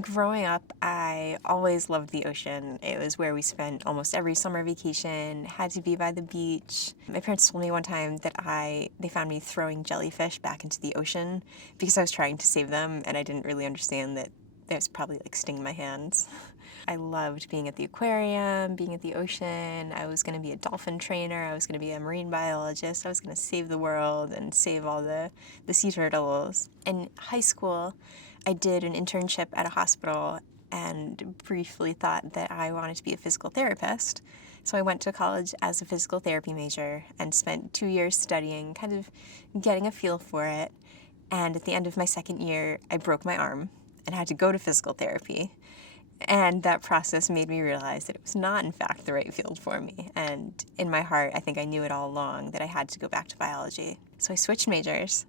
Growing up, I always loved the ocean. It was where we spent almost every summer vacation, had to be by the beach. My parents told me one time that they found me throwing jellyfish back into the ocean because I was trying to save them, and I didn't really understand that it was probably like stinging my hands. I loved being at the aquarium, being at the ocean. I was going to be a dolphin trainer. I was going to be a marine biologist. I was going to save the world and save all the sea turtles. In high school, I did an internship at a hospital and briefly thought that I wanted to be a physical therapist. So I went to college as a physical therapy major and spent 2 years studying, kind of getting a feel for it. And at the end of my second year, I broke my arm and had to go to physical therapy. And that process made me realize that it was not, in fact, the right field for me. And in my heart, I think I knew it all along that I had to go back to biology. So I switched majors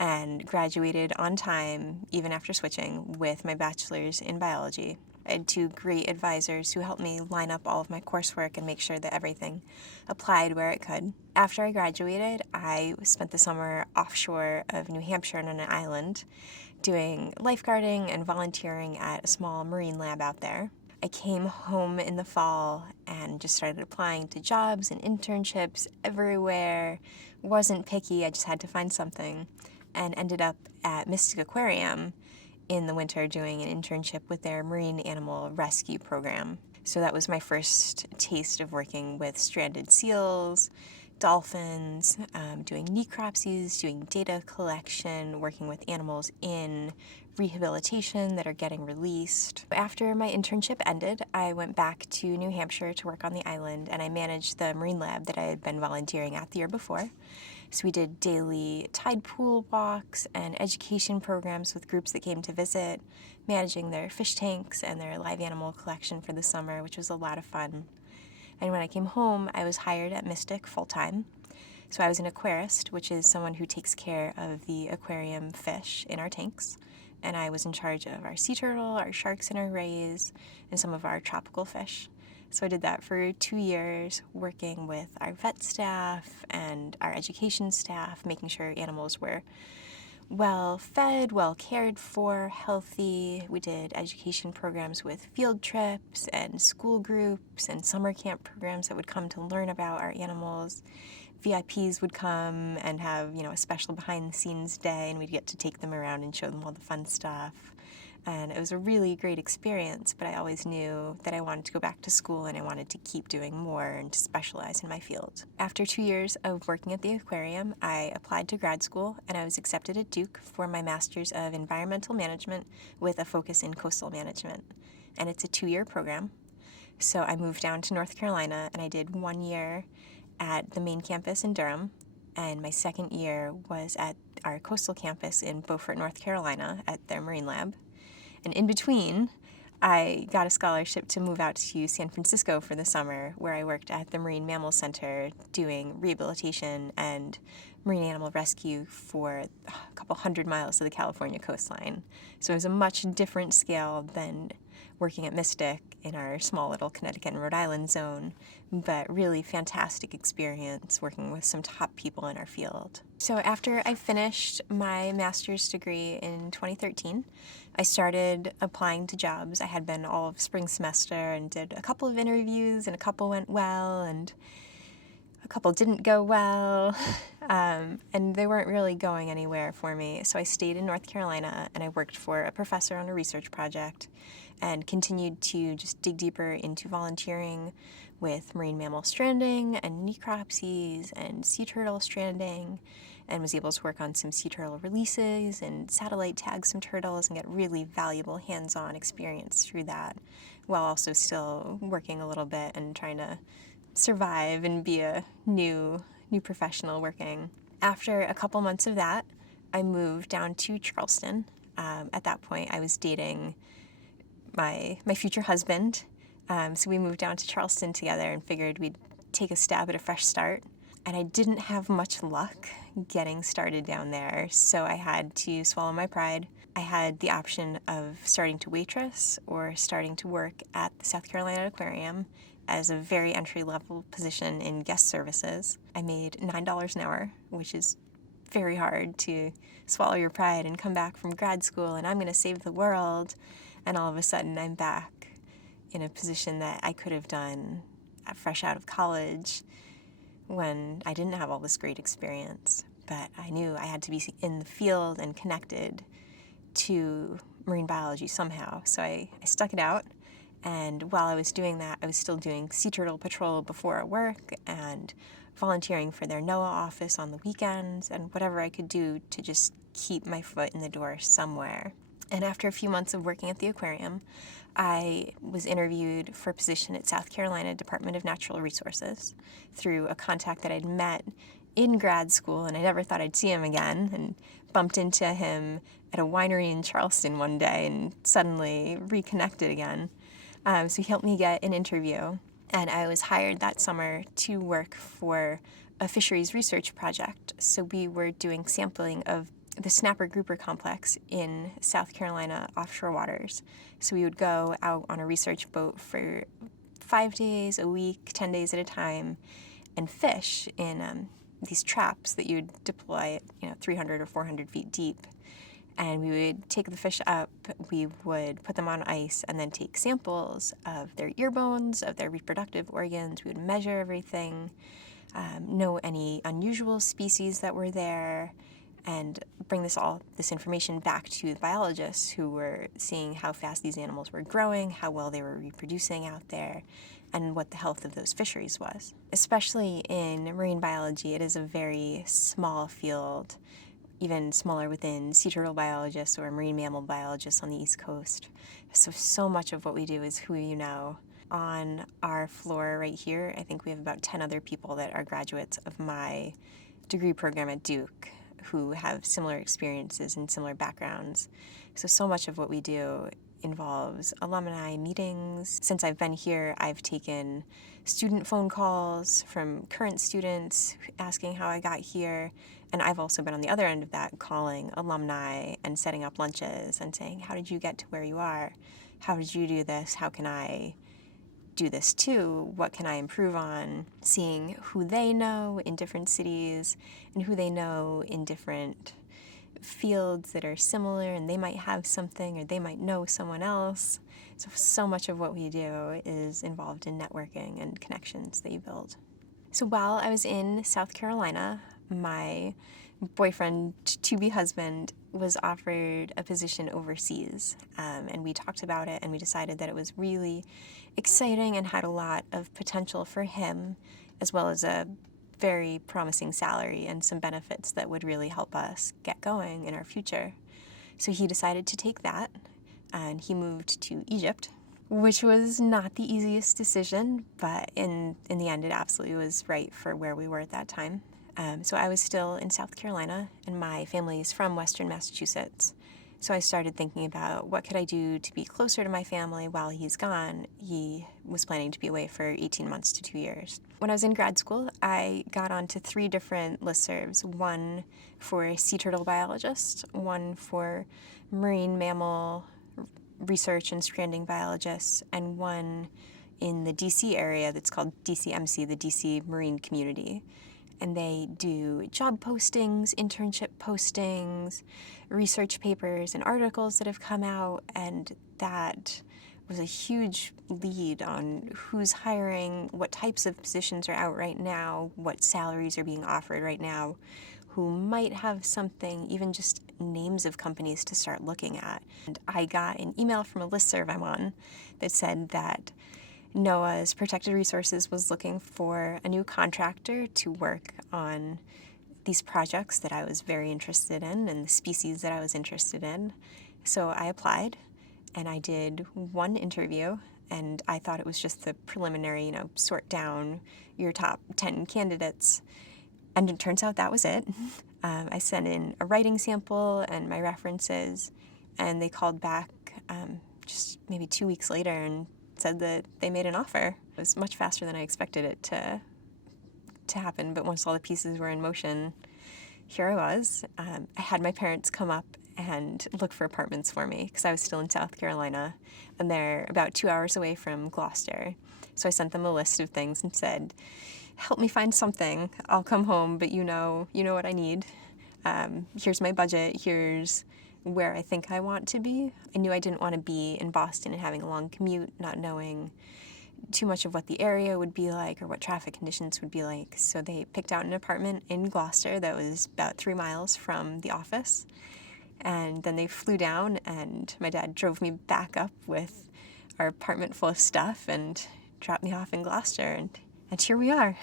and graduated on time, even after switching, with my bachelor's in biology. I had two great advisors who helped me line up all of my coursework and make sure that everything applied where it could. After I graduated, I spent the summer offshore of New Hampshire on an island doing lifeguarding and volunteering at a small marine lab out there. I came home in the fall and just started applying to jobs and internships everywhere. Wasn't picky, I just had to find something, and ended up at Mystic Aquarium in the winter doing an internship with their marine animal rescue program. So that was my first taste of working with stranded seals, dolphins, doing necropsies, doing data collection, working with animals in rehabilitation that are getting released. After my internship ended, I went back to New Hampshire to work on the island, and I managed the marine lab that I had been volunteering at the year before. So we did daily tide pool walks and education programs with groups that came to visit, managing their fish tanks and their live animal collection for the summer, which was a lot of fun. And when I came home, I was hired at Mystic full-time. So I was an aquarist, which is someone who takes care of the aquarium fish in our tanks. And I was in charge of our sea turtle, our sharks and our rays, and some of our tropical fish. So I did that for 2 years, working with our vet staff and our education staff, making sure animals were well fed, well cared for, healthy. We did education programs with field trips and school groups and summer camp programs that would come to learn about our animals. VIPs would come and have, a special behind the scenes day, and we'd get to take them around and show them all the fun stuff. And it was a really great experience, but I always knew that I wanted to go back to school and I wanted to keep doing more and to specialize in my field. After 2 years of working at the aquarium, I applied to grad school and I was accepted at Duke for my Master's of Environmental Management with a focus in coastal management. And it's a 2-year program. So I moved down to North Carolina and I did 1 year at the main campus in Durham, and my second year was at our coastal campus in Beaufort, North Carolina at their marine lab. And in between, I got a scholarship to move out to San Francisco for the summer, where I worked at the Marine Mammal Center doing rehabilitation and marine animal rescue for a couple 100 miles of the California coastline. So it was a much different scale than working at Mystic in our small little Connecticut and Rhode Island zone, but really fantastic experience working with some top people in our field. So after I finished my master's degree in 2013, I started applying to jobs. I had been all of spring semester and did a couple of interviews, and a couple went well, and a couple didn't go well, and they weren't really going anywhere for me. So I stayed in North Carolina, and I worked for a professor on a research project and continued to just dig deeper into volunteering with marine mammal stranding and necropsies and sea turtle stranding, and was able to work on some sea turtle releases and satellite tag some turtles and get really valuable hands-on experience through that, while also still working a little bit and trying to survive and be a new professional working. After a couple months of that, I moved down to Charleston. At that point, I was dating my future husband, so we moved down to Charleston together and figured we'd take a stab at a fresh start. And I didn't have much luck getting started down there, so I had to swallow my pride. I had the option of starting to waitress or starting to work at the South Carolina Aquarium as a very entry-level position in guest services. I made $9 an hour, which is very hard to swallow your pride and come back from grad school and I'm going to save the world And all of a sudden I'm back in a position that I could have done fresh out of college when I didn't have all this great experience. But I knew I had to be in the field and connected to marine biology somehow. So I stuck it out. And while I was doing that, I was still doing sea turtle patrol before work and volunteering for their NOAA office on the weekends and whatever I could do to just keep my foot in the door somewhere. And after a few months of working at the aquarium, I was interviewed for a position at South Carolina Department of Natural Resources through a contact that I'd met in grad school, and I never thought I'd see him again, and bumped into him at a winery in Charleston one day and suddenly reconnected again. So he helped me get an interview, and I was hired that summer to work for a fisheries research project. So we were doing sampling of the snapper grouper complex in South Carolina offshore waters. So we would go out on a research boat for 5 days a week, 10 days at a time, and fish in these traps that you would deploy at 300 or 400 feet deep. And we would take the fish up, we would put them on ice, and then take samples of their ear bones, of their reproductive organs. We would measure everything, know any unusual species that were there, and bring this information back to the biologists who were seeing how fast these animals were growing, how well they were reproducing out there, and what the health of those fisheries was. Especially in marine biology, it is a very small field, even smaller within sea turtle biologists or marine mammal biologists on the East Coast. So much of what we do is who you know. On our floor right here, I think we have about 10 other people that are graduates of my degree program at Duke who have similar experiences and similar backgrounds. So much of what we do involves alumni meetings. Since I've been here, I've taken student phone calls from current students asking how I got here. And I've also been on the other end of that, calling alumni and setting up lunches and saying, how did you get to where you are? How did you do this? How can I do this too? What can I improve on? Seeing who they know in different cities and who they know in different fields that are similar, and they might have something or they might know someone else. So much of what we do is involved in networking and connections that you build. So while I was in South Carolina, my boyfriend, to-be husband, was offered a position overseas, and we talked about it, and we decided that it was really exciting and had a lot of potential for him, as well as a very promising salary and some benefits that would really help us get going in our future. So he decided to take that, and he moved to Egypt, which was not the easiest decision, but in the end it absolutely was right for where we were at that time. So I was still in South Carolina, and my family is from Western Massachusetts. So I started thinking about what could I do to be closer to my family while he's gone. He was planning to be away for 18 months to 2 years. When I was in grad school, I got onto 3 different listservs, one for sea turtle biologists, one for marine mammal research and stranding biologists, and one in the DC area that's called DCMC, the DC Marine Community. And they do job postings, internship postings, research papers and articles that have come out, and that was a huge lead on who's hiring, what types of positions are out right now, what salaries are being offered right now, who might have something, even just names of companies to start looking at. And I got an email from a listserv I'm on that said that NOAA's Protected Resources was looking for a new contractor to work on these projects that I was very interested in and the species that I was interested in. So I applied, and I did one interview, and I thought it was just the preliminary, sort down your top 10 candidates. And it turns out that was it. I sent in a writing sample and my references, and they called back just maybe 2 weeks later and said that they made an offer. It was much faster than I expected it to happen, but once all the pieces were in motion, here I was. I had my parents come up and look for apartments for me because I was still in South Carolina, and they're about 2 hours away from Gloucester. So I sent them a list of things and said, help me find something. I'll come home, but you know what I need. Here's my budget. Here's where I think I want to be. I knew I didn't want to be in Boston and having a long commute, not knowing too much of what the area would be like or what traffic conditions would be like. So they picked out an apartment in Gloucester that was about 3 miles from the office. And then they flew down, and my dad drove me back up with our apartment full of stuff and dropped me off in Gloucester, and here we are.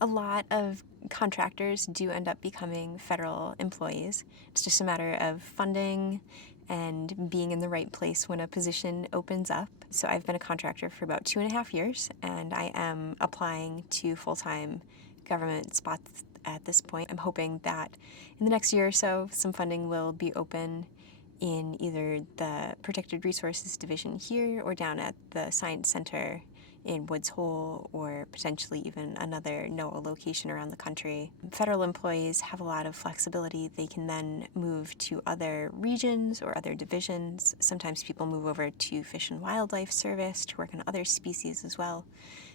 A lot of contractors do end up becoming federal employees. It's just a matter of funding and being in the right place when a position opens up. So I've been a contractor for about 2.5 years, and I am applying to full-time government spots at this point. I'm hoping that in the next year or so, some funding will be open in either the Protected Resources Division here or down at the Science Center in Woods Hole, or potentially even another NOAA location around the country. Federal employees have a lot of flexibility. They can then move to other regions or other divisions. Sometimes people move over to Fish and Wildlife Service to work on other species as well.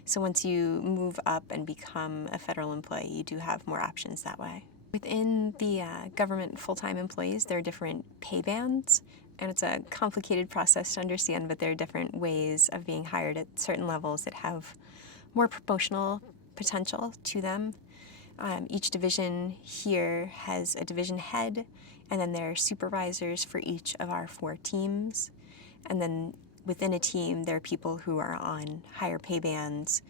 So once you move up and become a federal employee, you do have more options that way. Within the government full-time employees, there are different pay bands, and it's a complicated process to understand, but there are different ways of being hired at certain levels that have more promotional potential to them. Each division here has a division head, and then there are supervisors for each of our 4 teams. And then within a team, there are people who are on higher pay bands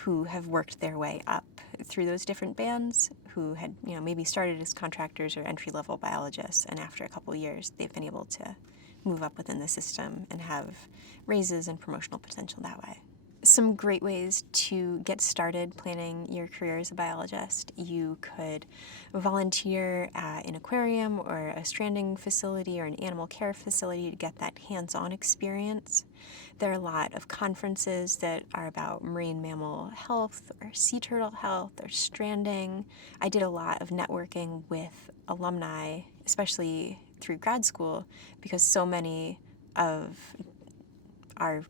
who have worked their way up through those different bands, who had, maybe started as contractors or entry-level biologists, and after a couple of years, they've been able to move up within the system and have raises and promotional potential that way. Some great ways to get started planning your career as a biologist. You could volunteer at an aquarium or a stranding facility or an animal care facility to get that hands-on experience. There are a lot of conferences that are about marine mammal health or sea turtle health or stranding. I did a lot of networking with alumni, especially through grad school, because so many of our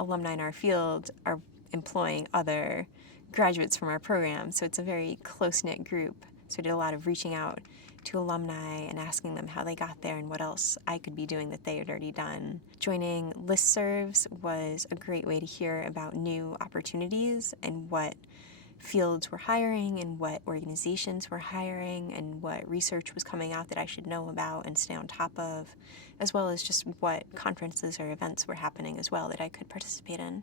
alumni in our field are employing other graduates from our program, so it's a very close-knit group. So I did a lot of reaching out to alumni and asking them how they got there and what else I could be doing that they had already done. Joining listservs was a great way to hear about new opportunities and what fields were hiring and what organizations were hiring and what research was coming out that I should know about and stay on top of, as well as just what conferences or events were happening as well that I could participate in.